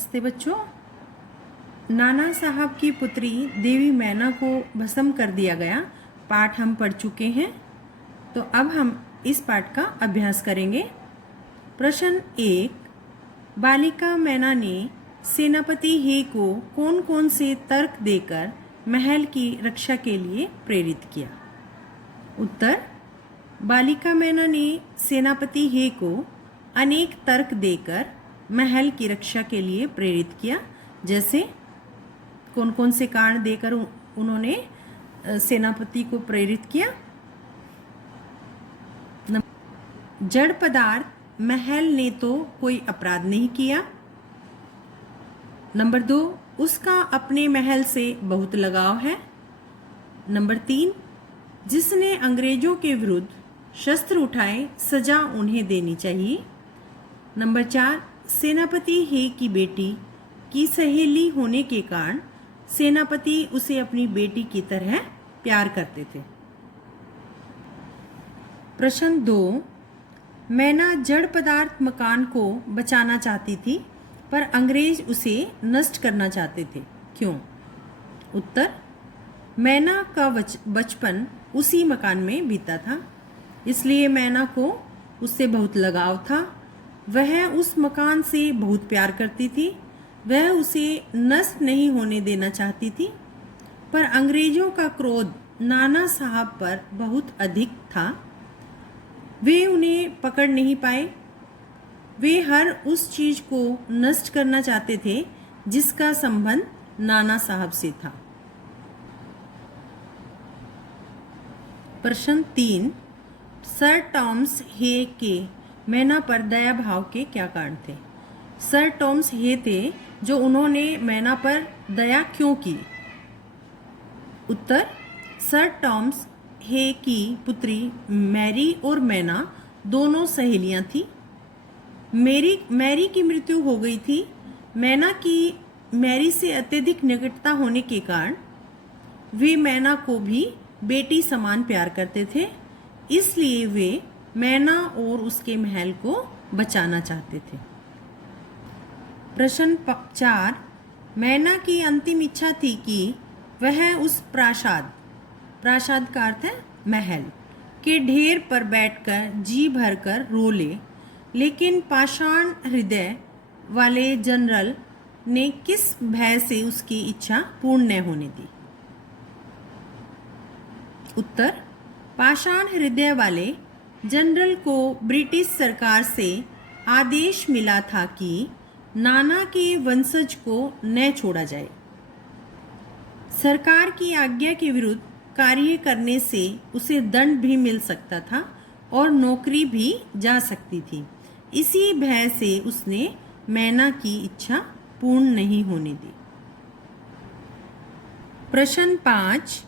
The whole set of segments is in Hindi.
नमस्ते बच्चों। नाना साहब की पुत्री देवी मैना को भस्म कर दिया गया पाठ हम पढ़ चुके हैं। तो अब हम इस पाठ का अभ्यास करेंगे। प्रश्न 1, बालिका मैना ने सेनापति हे को कौन कौन से तर्क देकर महल की रक्षा के लिए प्रेरित किया? उत्तर, बालिका मैना ने सेनापति हे को अनेक तर्क देकर महल की रक्षा के लिए प्रेरित किया। जैसे कौन कौन से कारण देकर उन्होंने सेनापति को प्रेरित किया? जड़ पदार्थ, महल ने तो कोई अपराध नहीं किया। नंबर 2, उसका अपने महल से बहुत लगाव है। नंबर 3, जिसने अंग्रेजों के विरुद्ध शस्त्र उठाए सजा उन्हें देनी चाहिए। नंबर 4, सेनापति हे की बेटी की सहेली होने के कारण सेनापति उसे अपनी बेटी की तरह प्यार करते थे। प्रश्न 2, मैना जड़ पदार्थ मकान को बचाना चाहती थी पर अंग्रेज उसे नष्ट करना चाहते थे, क्यों? उत्तर, मैना का बचपन उसी मकान में बीता था, इसलिए मैना को उससे बहुत लगाव था। वह उस मकान से बहुत प्यार करती थी। वह उसे नष्ट नहीं होने देना चाहती थी, पर अंग्रेजों का क्रोध नाना साहब पर बहुत अधिक था। वे उन्हें पकड़ नहीं पाए। वे हर उस चीज को नष्ट करना चाहते थे जिसका संबंध नाना साहब से था। प्रश्न 3, सर टॉमस हे के मैना पर दया भाव के क्या कारण थे? सर टॉमस हे थे जो उन्होंने मैना पर दया क्यों की? उत्तर, सर टॉमस हे की पुत्री मैरी और मैना दोनों सहेलियां थी। मैरी की मृत्यु हो गई थी। मैना की मैरी से अत्यधिक निकटता होने के कारण वे मैना को भी बेटी समान प्यार करते थे, इसलिए वे मैना और उसके महल को बचाना चाहते थे। प्रश्न 4, मैना की अंतिम इच्छा थी कि वह उस प्रासाद का अर्थ है महल के ढेर पर बैठकर जी भरकर रो ले, लेकिन पाषाण हृदय वाले जनरल ने किस भय से उसकी इच्छा पूर्ण न होने दी? उत्तर, पाषाण हृदय वाले जनरल को ब्रिटिश सरकार से आदेश मिला था कि नाना के वंशज को न छोड़ा जाए। सरकार की आज्ञा के विरुद्ध कार्य करने से उसे दंड भी मिल सकता था और नौकरी भी जा सकती थी। इसी भय से उसने मैना की इच्छा पूर्ण नहीं होने दी। प्रश्न 5,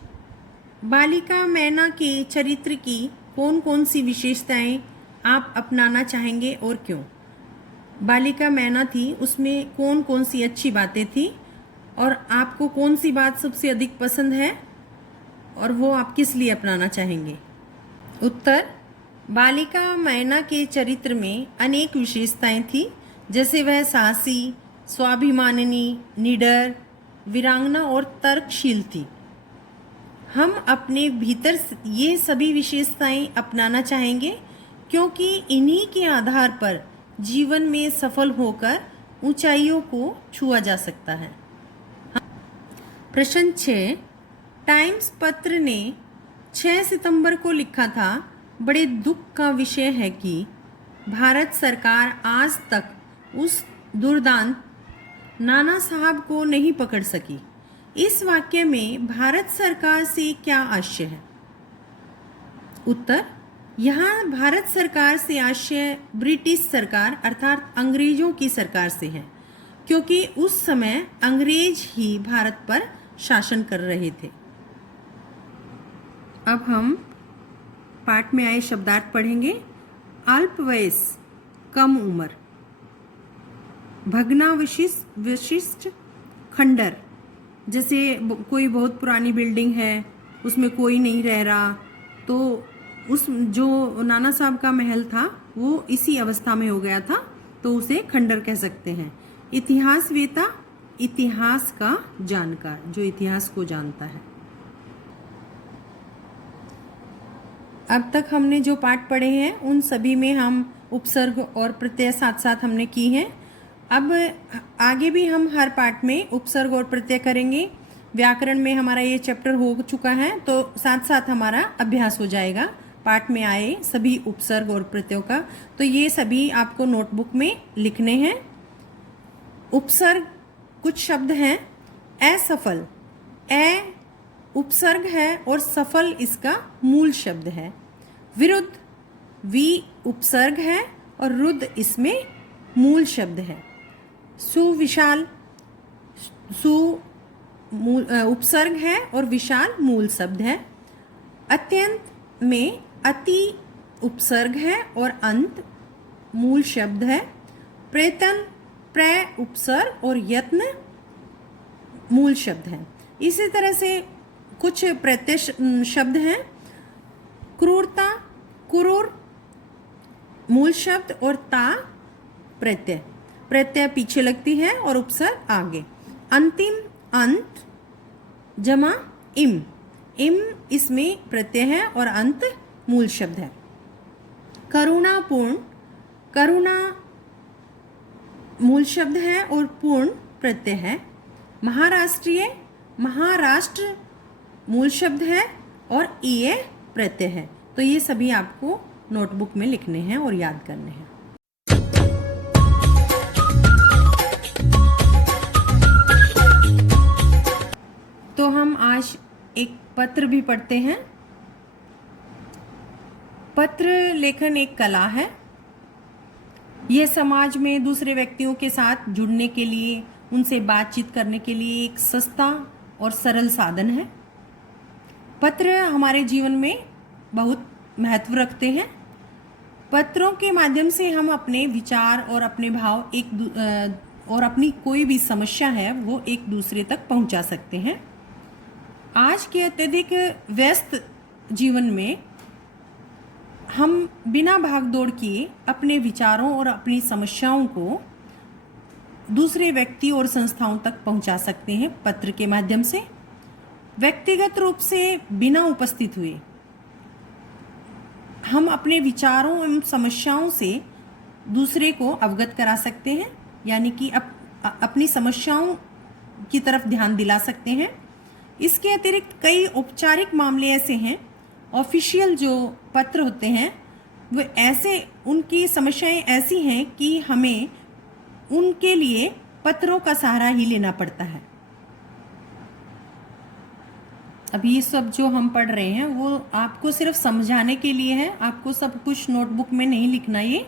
बालिका मैना के चरित्र की कौन कौन सी विशेषताएं आप अपनाना चाहेंगे और क्यों? बालिका मैना थी, उसमें कौन कौन सी अच्छी बातें थी और आपको कौन सी बात सबसे अधिक पसंद है और वो आप किस लिए अपनाना चाहेंगे? उत्तर, बालिका मैना के चरित्र में अनेक विशेषताएं थी, जैसे वह साहसी, स्वाभिमानिनी, निडर, वीरांगना और तर्कशील थी। हम अपने भीतर ये सभी विशेषताएं अपनाना चाहेंगे क्योंकि इन्हीं के आधार पर जीवन में सफल होकर ऊंचाइयों को छुआ जा सकता है। प्रश्न 6, टाइम्स पत्र ने 6 सितंबर को लिखा था, बड़े दुख का विषय है कि भारत सरकार आज तक उस दुर्दांत नाना साहब को नहीं पकड़ सकी। इस वाक्य में भारत सरकार से क्या आशय है? उत्तर, यहाँ भारत सरकार से आशय ब्रिटिश सरकार अर्थात अंग्रेजों की सरकार से है, क्योंकि उस समय अंग्रेज ही भारत पर शासन कर रहे थे। अब हम पाठ में आए शब्दार्थ पढ़ेंगे। अल्प वयस, कम उम्र। भग्नावशिष्ट, खंडर, जैसे कोई बहुत पुरानी बिल्डिंग है, उसमें कोई नहीं रह रहा, तो उस जो नाना साहब का महल था वो इसी अवस्था में हो गया था, तो उसे खंडर कह सकते हैं। इतिहासवेता, इतिहास का जानकार, जो इतिहास को जानता है। अब तक हमने जो पाठ पढ़े हैं उन सभी में हम उपसर्ग और प्रत्यय साथ साथ हमने की हैं। अब आगे भी हम हर पाठ में उपसर्ग और प्रत्यय करेंगे। व्याकरण में हमारा ये चैप्टर हो चुका है, तो साथ साथ हमारा अभ्यास हो जाएगा पाठ में आए सभी उपसर्ग और प्रत्ययों का। तो ये सभी आपको नोटबुक में लिखने हैं। उपसर्ग कुछ शब्द हैं। असफल, ए उपसर्ग है और सफल इसका मूल शब्द है। विरुद्ध, वी उपसर्ग है और रुद्ध इसमें मूल शब्द है। सुविशाल, सु उपसर्ग है और विशाल मूल शब्द है। अत्यंत में अति उपसर्ग है और अंत मूल शब्द है। प्रयत्न, प्रय उपसर्ग और यत्न मूल शब्द है। इसी तरह से कुछ प्रत्यय शब्द हैं। क्रूरता, क्रूर मूल शब्द और ता प्रत्यय, प्रत्यय पीछे लगती है और उपसर्ग आगे। अंतिम, अंत जमा इम, इम इसमें प्रत्यय है और अंत मूल शब्द है। करुणापूर्ण, करुणा मूल शब्द है और पूर्ण प्रत्यय है। महाराष्ट्रीय, महाराष्ट्र मूल शब्द है और ईय प्रत्यय है। तो ये सभी आपको नोटबुक में लिखने हैं और याद करने हैं। तो हम आज एक पत्र भी पढ़ते हैं। पत्र लेखन एक कला है। यह समाज में दूसरे व्यक्तियों के साथ जुड़ने के लिए, उनसे बातचीत करने के लिए एक सस्ता और सरल साधन है। पत्र हमारे जीवन में बहुत महत्व रखते हैं। पत्रों के माध्यम से हम अपने विचार और अपने भाव और अपनी कोई भी समस्या है वो एक दूसरे तक पहुंचा सकते हैं। आज के अत्यधिक व्यस्त जीवन में हम बिना भागदौड़ किए अपने विचारों और अपनी समस्याओं को दूसरे व्यक्ति और संस्थाओं तक पहुंचा सकते हैं पत्र के माध्यम से। व्यक्तिगत रूप से बिना उपस्थित हुए हम अपने विचारों एवं समस्याओं से दूसरे को अवगत करा सकते हैं, यानी कि अपनी समस्याओं की तरफ ध्यान दिला सकते हैं। इसके अतिरिक्त कई औपचारिक मामले ऐसे हैं, ऑफिशियल जो पत्र होते हैं वो ऐसे, उनकी समस्याएं ऐसी हैं कि हमें उनके लिए पत्रों का सहारा ही लेना पड़ता है। अब ये सब जो हम पढ़ रहे हैं वो आपको सिर्फ समझाने के लिए है, आपको सब कुछ नोटबुक में नहीं लिखना ये।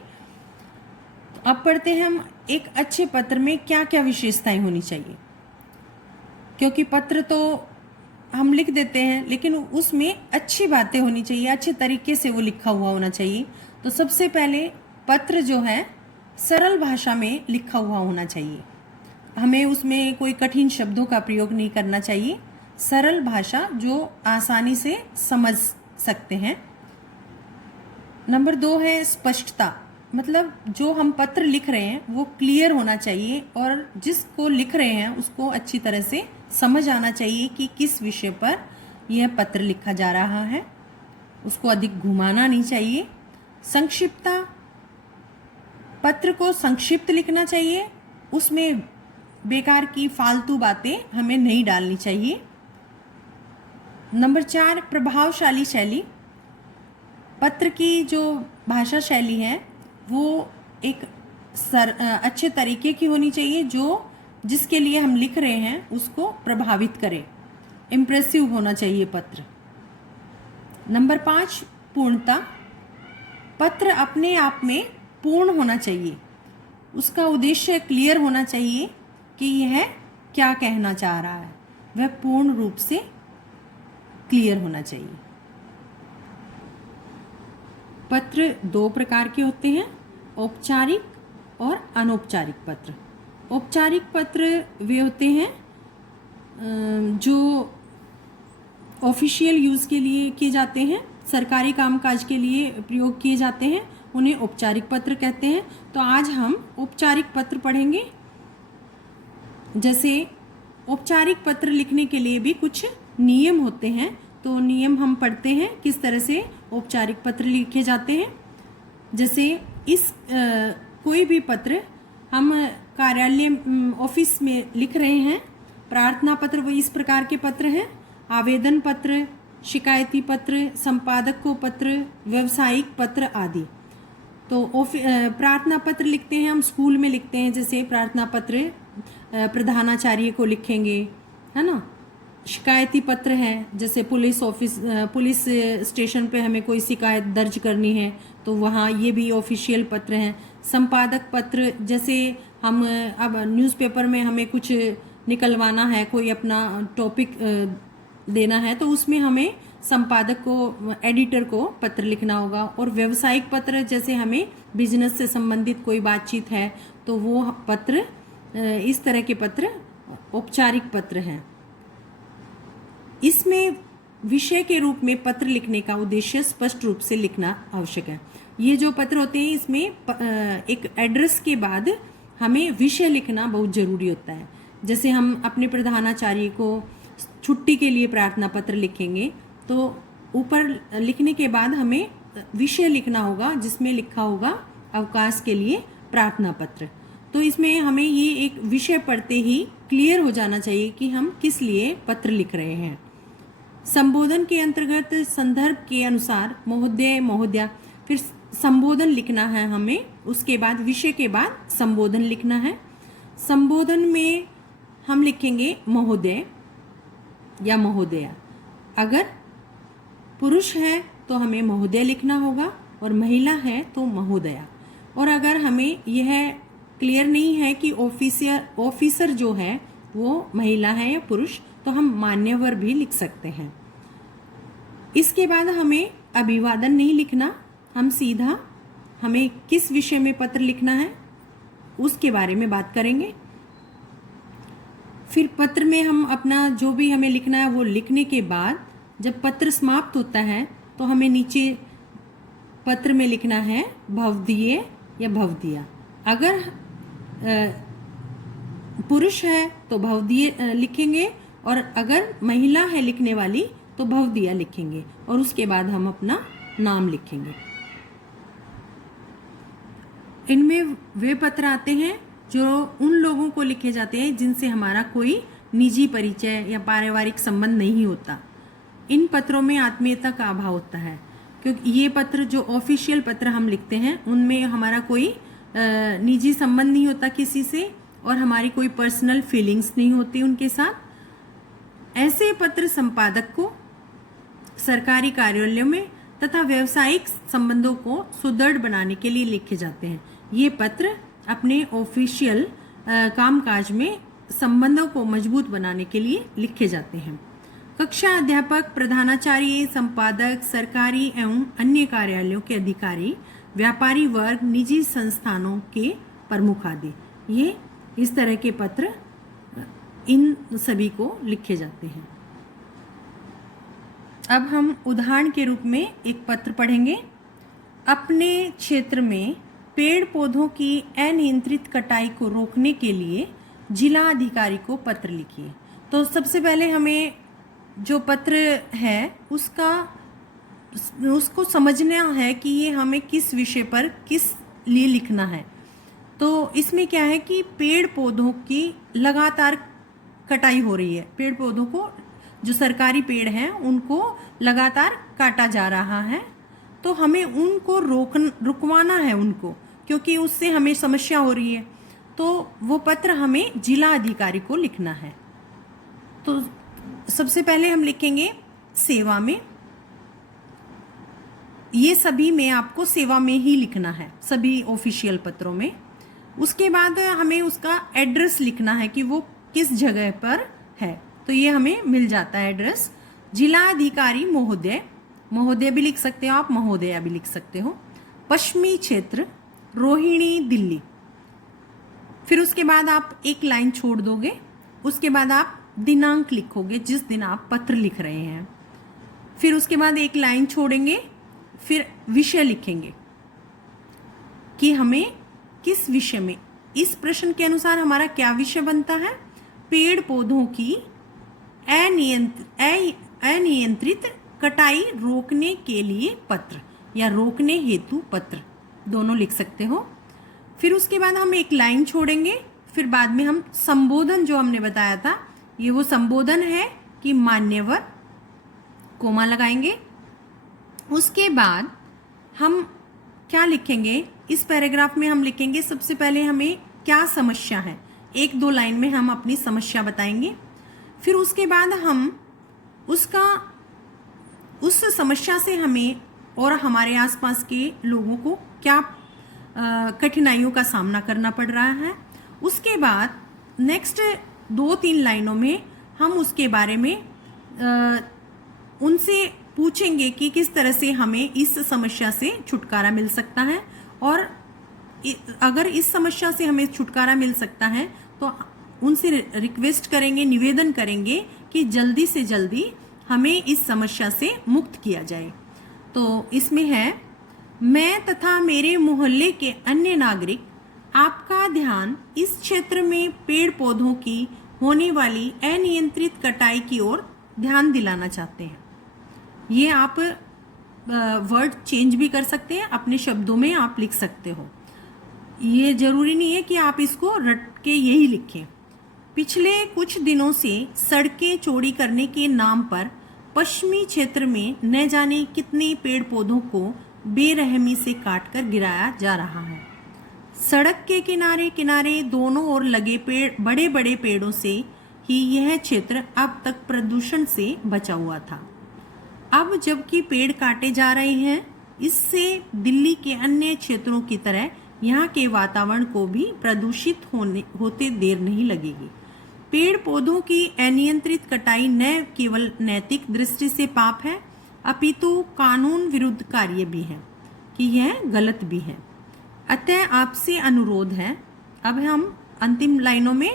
अब पढ़ते हैं हम एक अच्छे पत्र में क्या क्या विशेषताएं होनी चाहिए, क्योंकि पत्र तो हम लिख देते हैं लेकिन उसमें अच्छी बातें होनी चाहिए, अच्छे तरीके से वो लिखा हुआ होना चाहिए। तो सबसे पहले पत्र जो है सरल भाषा में लिखा हुआ होना चाहिए। हमें उसमें कोई कठिन शब्दों का प्रयोग नहीं करना चाहिए। सरल भाषा जो आसानी से समझ सकते हैं। नंबर 2 है स्पष्टता, मतलब जो हम पत्र लिख रहे हैं वो क्लियर होना चाहिए और जिसको लिख रहे हैं उसको अच्छी तरह से समझ आना चाहिए कि किस विषय पर यह पत्र लिखा जा रहा है। उसको अधिक घुमाना नहीं चाहिए। संक्षिप्तता, पत्र को संक्षिप्त लिखना चाहिए, उसमें बेकार की फालतू बातें हमें नहीं डालनी चाहिए। नंबर 4 प्रभावशाली शैली, पत्र की जो भाषा शैली है वो एक अच्छे तरीके की होनी चाहिए जो जिसके लिए हम लिख रहे हैं उसको प्रभावित करे, इम्प्रेसिव होना चाहिए पत्र। नंबर 5 पूर्णता, पत्र अपने आप में पूर्ण होना चाहिए, उसका उद्देश्य क्लियर होना चाहिए कि यह क्या कहना चाह रहा है, वह पूर्ण रूप से क्लियर होना चाहिए। पत्र 2 प्रकार के होते हैं, औपचारिक और अनौपचारिक पत्र। औपचारिक पत्र वे होते हैं जो ऑफिशियल यूज़ के लिए किए जाते हैं, सरकारी कामकाज के लिए प्रयोग किए जाते हैं, उन्हें औपचारिक पत्र कहते हैं। तो आज हम औपचारिक पत्र पढ़ेंगे। जैसे औपचारिक पत्र लिखने के लिए भी कुछ नियम होते हैं, तो नियम हम पढ़ते हैं किस तरह से औपचारिक पत्र लिखे जाते हैं। जैसे कोई भी पत्र हम कार्यालय ऑफिस में लिख रहे हैं, प्रार्थना पत्र वो इस प्रकार के पत्र हैं, आवेदन पत्र, शिकायती पत्र, संपादक को पत्र, व्यवसायिक पत्र आदि। तो प्रार्थना पत्र लिखते हैं हम स्कूल में लिखते हैं, जैसे प्रार्थना पत्र प्रधानाचार्य को लिखेंगे, है ना। शिकायती पत्र है, जैसे पुलिस स्टेशन पे हमें कोई शिकायत दर्ज करनी है तो वहाँ ये भी ऑफिशियल पत्र हैं। संपादक पत्र, जैसे हम अब न्यूज़पेपर में हमें कुछ निकलवाना है, कोई अपना टॉपिक देना है, तो उसमें हमें संपादक को, एडिटर को पत्र लिखना होगा। और व्यावसायिक पत्र, जैसे हमें बिजनेस से संबंधित कोई बातचीत है तो वो पत्र, इस तरह के पत्र औपचारिक पत्र हैं। इसमें विषय के रूप में पत्र लिखने का उद्देश्य स्पष्ट रूप से लिखना आवश्यक है। ये जो पत्र होते हैं इसमें एक एड्रेस के बाद हमें विषय लिखना बहुत जरूरी होता है। जैसे हम अपने प्रधानाचार्य को छुट्टी के लिए प्रार्थना पत्र लिखेंगे तो ऊपर लिखने के बाद हमें विषय लिखना होगा, जिसमें लिखा होगा अवकाश के लिए प्रार्थना पत्र। तो इसमें हमें ये एक विषय पढ़ते ही क्लियर हो जाना चाहिए कि हम किस लिए पत्र लिख रहे हैं। संबोधन के अंतर्गत संदर्भ के अनुसार महोदय, महोदया, फिर संबोधन लिखना है हमें, उसके बाद विषय के बाद संबोधन लिखना है। संबोधन में हम लिखेंगे महोदय या महोदया। अगर पुरुष है तो हमें महोदय लिखना होगा और महिला है तो महोदया। और अगर हमें यह क्लियर नहीं है कि ऑफिसर जो है वो महिला है या पुरुष, तो हम मान्यवर भी लिख सकते हैं। इसके बाद हमें अभिवादन नहीं लिखना, हम सीधा हमें किस विषय में पत्र लिखना है उसके बारे में बात करेंगे। फिर पत्र में हम अपना जो भी हमें लिखना है वो लिखने के बाद जब पत्र समाप्त होता है तो हमें नीचे पत्र में लिखना है भवदीय या भवदिया। अगर पुरुष है तो भवदीय लिखेंगे और अगर महिला है लिखने वाली तो भवदिया लिखेंगे और उसके बाद हम अपना नाम लिखेंगे। इनमें वे पत्र आते हैं जो उन लोगों को लिखे जाते हैं जिनसे हमारा कोई निजी परिचय या पारिवारिक संबंध नहीं होता। इन पत्रों में आत्मीयता का अभाव होता है, क्योंकि ये पत्र जो ऑफिशियल पत्र हम लिखते हैं उनमें हमारा कोई निजी संबंध नहीं होता किसी से और हमारी कोई पर्सनल फीलिंग्स नहीं होती उनके साथ। ऐसे पत्र संपादक को सरकारी कार्यालयों में तथा व्यावसायिक संबंधों को सुदृढ़ बनाने के लिए लिखे जाते हैं। ये पत्र अपने ऑफिशियल कामकाज में संबंधों को मजबूत बनाने के लिए लिखे जाते हैं। कक्षा अध्यापक, प्रधानाचार्य, संपादक, सरकारी एवं अन्य कार्यालयों के अधिकारी, व्यापारी वर्ग, निजी संस्थानों के प्रमुख आदि, ये इस तरह के पत्र इन सभी को लिखे जाते हैं। अब हम उदाहरण के रूप में एक पत्र पढ़ेंगे। अपने क्षेत्र में पेड़ पौधों की अनियंत्रित कटाई को रोकने के लिए जिला अधिकारी को पत्र लिखिए। तो सबसे पहले हमें जो पत्र है उसको समझना है कि ये हमें किस विषय पर किस लिए लिखना है। तो इसमें क्या है कि पेड़ पौधों की लगातार कटाई हो रही है। पेड़ पौधों को, जो सरकारी पेड़ हैं उनको लगातार काटा जा रहा है, तो हमें उनको रुकवाना है उनको, क्योंकि उससे हमें समस्या हो रही है। तो वो पत्र हमें जिला अधिकारी को लिखना है। तो सबसे पहले हम लिखेंगे सेवा में। ये सभी में आपको सेवा में ही लिखना है, सभी ऑफिशियल पत्रों में। उसके बाद हमें उसका एड्रेस लिखना है कि वो किस जगह पर है। तो ये हमें मिल जाता है एड्रेस। जिला अधिकारी महोदय, महोदय भी लिख सकते हो आप, महोदया भी लिख सकते हो। पश्चिमी क्षेत्र रोहिणी, दिल्ली। फिर उसके बाद आप एक लाइन छोड़ दोगे, उसके बाद आप दिनांक लिखोगे जिस दिन आप पत्र लिख रहे हैं। फिर उसके बाद एक लाइन छोड़ेंगे, फिर विषय लिखेंगे कि हमें किस विषय में, इस प्रश्न के अनुसार हमारा क्या विषय बनता है, पेड़ पौधों की अनियंत्रित कटाई रोकने के लिए पत्र या रोकने हेतु पत्र, दोनों लिख सकते हो। फिर उसके बाद हम एक लाइन छोड़ेंगे, फिर बाद में हम संबोधन जो हमने बताया था, ये वो संबोधन है कि मान्यवर, कोमा लगाएंगे। उसके बाद हम क्या लिखेंगे, इस पैराग्राफ में हम लिखेंगे सबसे पहले हमें क्या समस्या है, एक दो लाइन में हम अपनी समस्या बताएंगे। फिर उसके बाद हम उस समस्या से हमें और हमारे आसपास के लोगों को क्या कठिनाइयों का सामना करना पड़ रहा है। उसके बाद नेक्स्ट 2-3 लाइनों में हम उसके बारे में उनसे पूछेंगे कि किस तरह से हमें इस समस्या से छुटकारा मिल सकता है, और अगर इस समस्या से हमें छुटकारा मिल सकता है तो उनसे रिक्वेस्ट करेंगे, निवेदन करेंगे कि जल्दी से जल्दी हमें इस समस्या से मुक्त किया जाए। तो इसमें है, मैं तथा मेरे मोहल्ले के अन्य नागरिक आपका ध्यान इस क्षेत्र में पेड़ पौधों की होने वाली अनियंत्रित कटाई की ओर ध्यान दिलाना चाहते हैं। ये आप वर्ड चेंज भी कर सकते हैं, अपने शब्दों में आप लिख सकते हो, ये जरूरी नहीं है कि आप इसको रट के यही लिखें। पिछले कुछ दिनों से सड़कें चौड़ी करने के नाम पर पश्चिमी क्षेत्र में न जाने कितने पेड़ पौधों को बेरहमी से काटकर गिराया जा रहा है। सड़क के किनारे किनारे दोनों ओर लगे बड़े बड़े पेड़ों से ही यह क्षेत्र अब तक प्रदूषण से बचा हुआ था। अब जबकि पेड़ काटे जा रहे हैं, इससे दिल्ली के अन्य क्षेत्रों की तरह यहाँ के वातावरण को भी प्रदूषित होते देर नहीं लगेगी। पेड़ पौधों की अनियंत्रित कटाई न केवल नैतिक दृष्टि से पाप है, अपितु कानून विरुद्ध कार्य भी है, कि यह गलत भी है। अतः आपसे अनुरोध है, अब हम अंतिम लाइनों में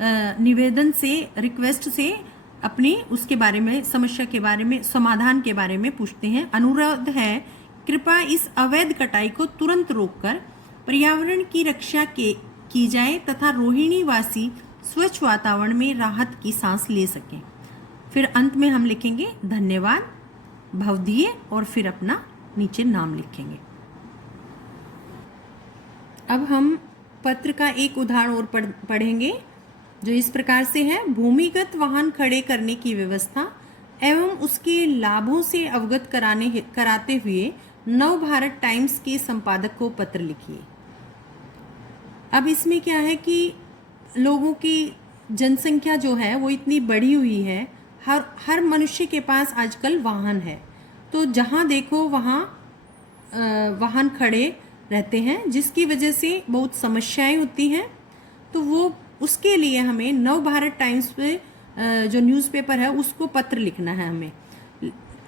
निवेदन से, रिक्वेस्ट से अपनी उसके बारे में, समस्या के बारे में, समाधान के बारे में पूछते हैं। अनुरोध है, कृपया इस अवैध कटाई को तुरंत रोककर पर्यावरण की रक्षा की जाए तथा रोहिणी वासी स्वच्छ वातावरण में राहत की सांस ले सकें। फिर अंत में हम लिखेंगे धन्यवाद, भवदीय, और फिर अपना नीचे नाम लिखेंगे। अब हम पत्र का एक उदाहरण और पढ़ेंगे जो इस प्रकार से है। भूमिगत वाहन खड़े करने की व्यवस्था एवं उसके लाभों से अवगत कराते हुए नव भारत टाइम्स के संपादक को पत्र लिखिए। अब इसमें क्या है कि लोगों की जनसंख्या जो है वो इतनी बढ़ी हुई है, हर मनुष्य के पास आजकल वाहन है, तो जहाँ देखो वहाँ वाहन खड़े रहते हैं, जिसकी वजह से बहुत समस्याएं होती हैं। तो वो उसके लिए हमें नव भारत टाइम्स पे जो न्यूज़पेपर है उसको पत्र लिखना है हमें।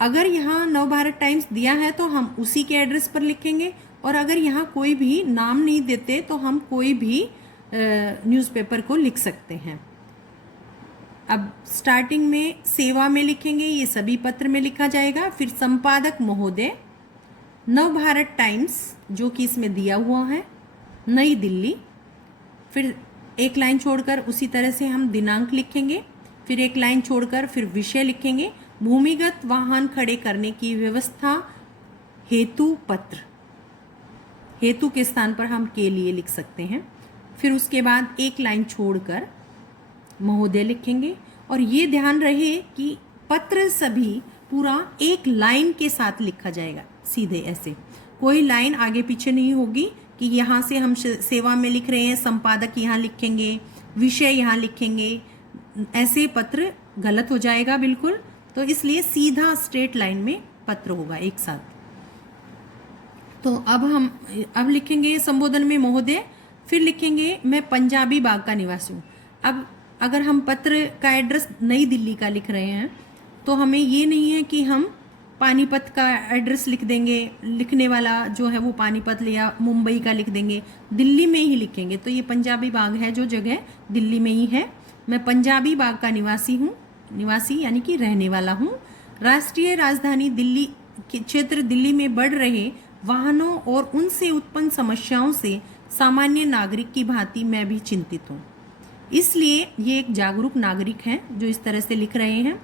अगर यहाँ नव भारत टाइम्स दिया है तो हम उसी के एड्रेस पर लिखेंगे, और अगर यहाँ कोई भी नाम नहीं देते तो हम कोई भी न्यूज़पेपर को लिख सकते हैं। अब स्टार्टिंग में सेवा में लिखेंगे, ये सभी पत्र में लिखा जाएगा। फिर संपादक महोदय, नव भारत टाइम्स जो कि इसमें दिया हुआ है, नई दिल्ली। फिर एक लाइन छोड़कर उसी तरह से हम दिनांक लिखेंगे, फिर एक लाइन छोड़कर फिर विषय लिखेंगे, भूमिगत वाहन खड़े करने की व्यवस्था हेतु पत्र। हेतु के स्थान पर हम के लिए लिख सकते हैं। फिर उसके बाद एक लाइन छोड़कर महोदय लिखेंगे, और ये ध्यान रहे कि पत्र सभी पूरा एक लाइन के साथ लिखा जाएगा, सीधे ऐसे, कोई लाइन आगे पीछे नहीं होगी कि यहाँ से हम सेवा में लिख रहे हैं, संपादक यहाँ लिखेंगे, विषय यहाँ लिखेंगे, ऐसे पत्र गलत हो जाएगा बिल्कुल। तो इसलिए सीधा स्ट्रेट लाइन में पत्र होगा एक साथ। तो अब लिखेंगे संबोधन में महोदय, फिर लिखेंगे मैं पंजाबी बाग का निवासी हूँ। अब अगर हम पत्र का एड्रेस नई दिल्ली का लिख रहे हैं तो हमें ये नहीं है कि हम पानीपत का एड्रेस लिख देंगे, लिखने वाला जो है वो पानीपत या मुंबई का लिख देंगे, दिल्ली में ही लिखेंगे। तो ये पंजाबी बाग है जो जगह दिल्ली में ही है। मैं पंजाबी बाग का निवासी हूँ, निवासी यानी कि रहने वाला हूँ। राष्ट्रीय राजधानी दिल्ली के क्षेत्र दिल्ली में बढ़ रहे वाहनों और उनसे उत्पन्न समस्याओं से सामान्य नागरिक की भांति मैं भी चिंतित हूँ। इसलिए ये एक जागरूक नागरिक हैं जो इस तरह से लिख रहे हैं।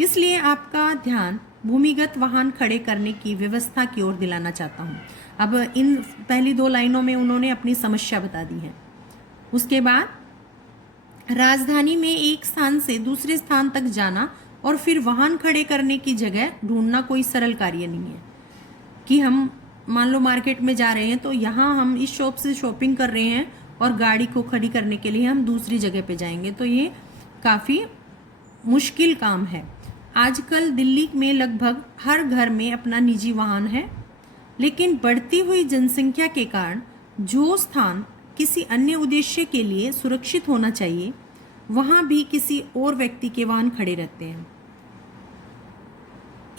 इसलिए आपका ध्यान भूमिगत वाहन खड़े करने की व्यवस्था की ओर दिलाना चाहता हूँ। अब इन पहली 2 लाइनों में उन्होंने अपनी समस्या बता दी है। उसके बाद, राजधानी में एक स्थान से दूसरे स्थान तक जाना और फिर वाहन खड़े करने की जगह ढूंढना कोई सरल कार्य नहीं है। कि हम मान लो मार्केट में जा रहे हैं तो यहाँ हम इस शॉप से शॉपिंग कर रहे हैं और गाड़ी को खड़ी करने के लिए हम दूसरी जगह पे जाएंगे, तो ये काफ़ी मुश्किल काम है। आजकल दिल्ली में लगभग हर घर में अपना निजी वाहन है, लेकिन बढ़ती हुई जनसंख्या के कारण जो स्थान किसी अन्य उद्देश्य के लिए सुरक्षित होना चाहिए, वहां भी किसी और व्यक्ति के वाहन खड़े रहते हैं।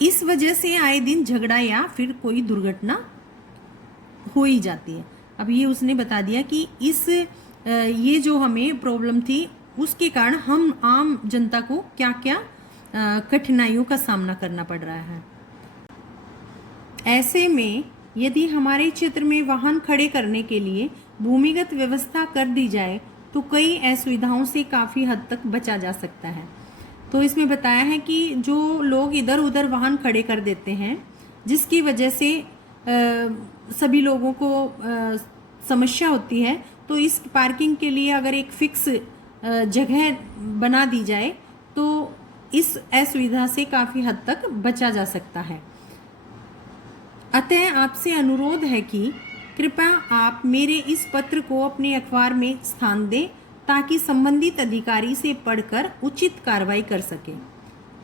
इस वजह से आए दिन झगड़ा या फिर कोई दुर्घटना हो ही जाती है। अब ये उसने बता दिया कि ये जो हमें प्रॉब्लम थी उसके कारण हम आम जनता को क्या क्या कठिनाइयों का सामना करना पड़ रहा है। ऐसे में यदि हमारे क्षेत्र में वाहन खड़े करने के लिए भूमिगत व्यवस्था कर दी जाए तो कई असुविधाओं से काफ़ी हद तक बचा जा सकता है। तो इसमें बताया है कि जो लोग इधर उधर वाहन खड़े कर देते हैं, जिसकी वजह से सभी लोगों को समस्या होती है, तो इस पार्किंग के लिए अगर एक फिक्स जगह बना दी जाए तो इस असुविधा से काफ़ी हद तक बचा जा सकता है। अतः आपसे अनुरोध है कि कृपया आप मेरे इस पत्र को अपने अखबार में स्थान दें ताकि संबंधित अधिकारी से पढ़कर उचित कार्रवाई कर सके।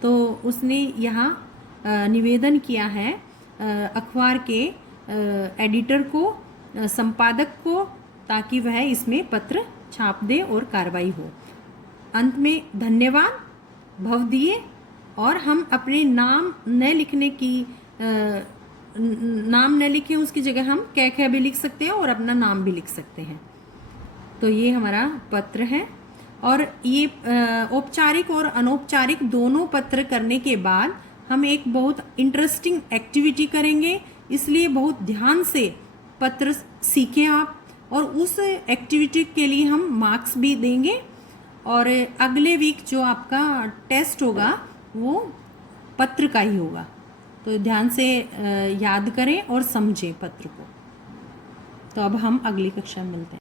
तो उसने यहाँ निवेदन किया है अखबार के एडिटर को, संपादक को, ताकि वह इसमें पत्र छाप दे और कार्रवाई हो। अंत में धन्यवाद भवदीय, और हम अपने नाम न लिखें उसकी जगह हम कै भी लिख सकते हैं और अपना नाम भी लिख सकते हैं। तो ये हमारा पत्र है, और ये औपचारिक और अनौपचारिक दोनों पत्र करने के बाद हम एक बहुत इंटरेस्टिंग एक्टिविटी करेंगे, इसलिए बहुत ध्यान से पत्र सीखें आप, और उस एक्टिविटी के लिए हम मार्क्स भी देंगे। और अगले वीक जो आपका टेस्ट होगा वो पत्र का ही होगा, तो ध्यान से याद करें और समझें पत्र को। तो अब हम अगली कक्षा में मिलते हैं।